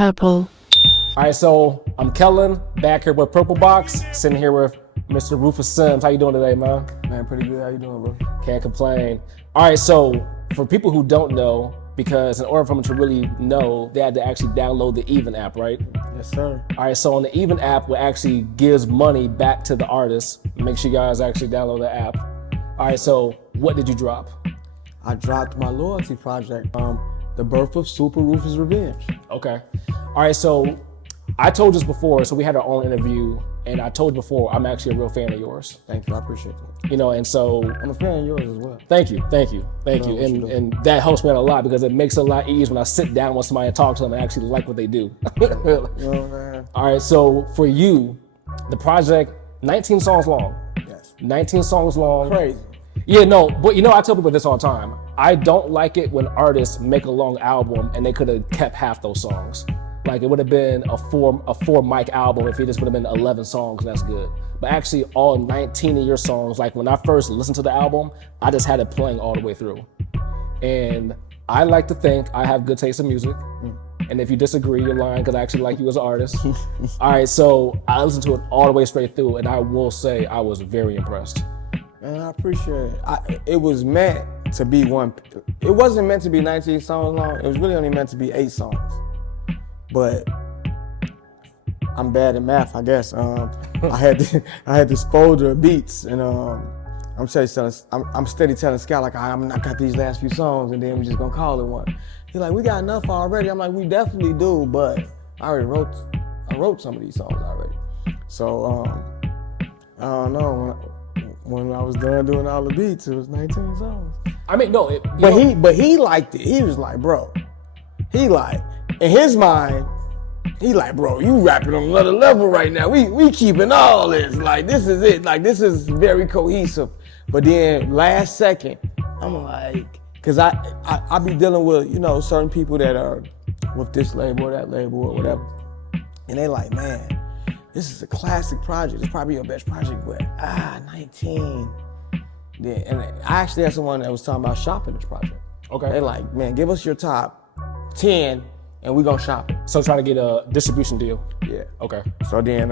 Purple. All right, so I'm Kellen, back here with Purple Box, sitting here with Mr. Rufus Sims. How you doing today, man? Man, pretty good. How you doing, bro? Can't complain. All right, so for people who don't know, because in order for them to really know, they had to actually download the Even app, right? Yes, sir. All right, so on the Even app, what actually gives money back to the artist. Make sure you guys actually download the app. All right, so what did you drop? I dropped my loyalty project, The Birth of Super Rufus Revenge. Okay. All right, so I told this before, so we had our own interview, and I told you before, I'm actually a real fan of yours. Thank you. I appreciate that. You know, and so I'm a fan of yours as well. thank you. And that helps me out a lot because it makes it a lot easier when I sit down with somebody and talk to them and actually like what they do. You know what I'm saying? All right, so for you, the project, 19 songs long. Yes. 19 songs long. Crazy. Yeah, no, but you know, I tell people this all the time. I don't like it when artists make a long album and they could have kept half those songs. Like it would have been a four mic album if it just would have been 11 songs, that's good. But actually all 19 of your songs, like when I first listened to the album, I just had it playing all the way through. And I like to think I have good taste in music. And if you disagree, you're lying because I actually like you as an artist. All right, so I listened to it all the way straight through and I will say I was very impressed. Man, I appreciate it. It was meant to be one. It wasn't meant to be 19 songs long. It was really only meant to be 8 songs. But I'm bad at math, I guess. I had this folder of beats, and I'm steady telling Scott like I got these last few songs, and then we just gonna call it one. He's like, we got enough already. I'm like, we definitely do, but I wrote some of these songs already. So I don't know. When I was done doing all the beats, it was 19 songs. I mean, no, but he liked it. He was like, bro, in his mind, he like, bro, you rapping on another level right now. We keeping all this. Like, this is it. Like, this is very cohesive. But then last second, I'm like, cause I be dealing with, you know, certain people that are with this label or that label or whatever. And they like, man, this is a classic project. It's probably your best project, but 19. Yeah, and I actually had someone that was talking about shopping this project. Okay. They like, man, give us your top 10 and we gonna shop it. So trying to get a distribution deal. Yeah. Okay. So then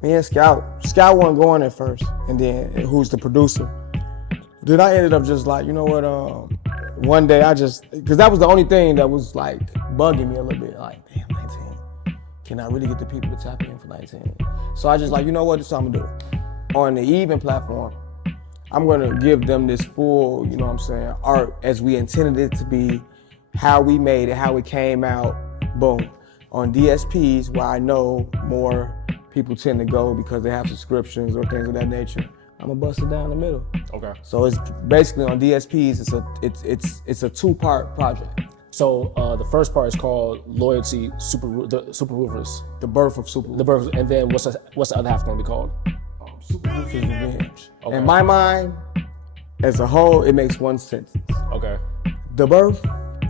me and Scout wasn't going at first, and then who's the producer. Then I ended up just like, you know what, one day cause that was the only thing that was like bugging me a little bit. Like, damn, 19. Can I really get the people to tap in for 19? So I just like, you know what, this is what I'm gonna do. On the Even platform, I'm gonna give them this full, you know what I'm saying, art as we intended it to be, how we made it, how it came out, boom. On DSPs, where I know more people tend to go because they have subscriptions or things of that nature, I'm gonna bust it down the middle. Okay. So it's basically on DSPs, it's a 2-part project. So the first part is called Loyalty Super Rufus. The Birth of Super Rufus. The birth, and then what's the other half going to be called? Super Rufus Revenge. Okay. In my mind, as a whole, it makes one sentence. Okay. The Birth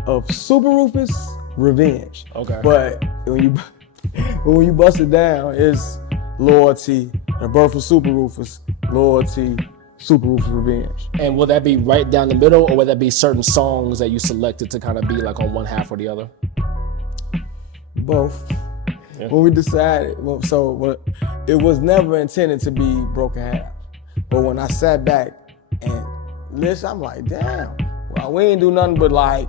of Super Rufus Revenge. Okay. But when you bust it down, it's Loyalty, The Birth of Super Rufus, Loyalty, Super Rufus Revenge. And will that be right down the middle, or will that be certain songs that you selected to kind of be like on one half or the other? Both. Yeah. When we decided, it was never intended to be broken half. But when I sat back and listened, I'm like, damn, well, we ain't do nothing but like,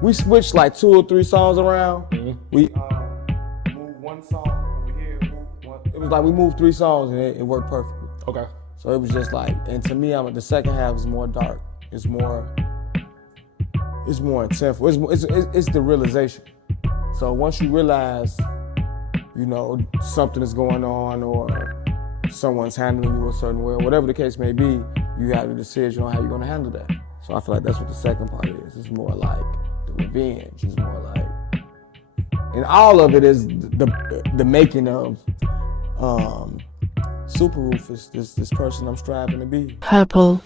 we switched like 2 or 3 songs around. Mm-hmm. We moved one song over here, it was like we moved 3 songs and it worked perfectly. Okay. So it was just like, and to me, the second half is more dark. It's more intense. It's the realization. So once you realize, you know, something is going on or someone's handling you a certain way, or whatever the case may be, you have the decision on how you're gonna handle that. So I feel like that's what the second part is. It's more like the revenge. It's more like, and all of it is the making of Super Rufus, this person I'm striving to be. Purple.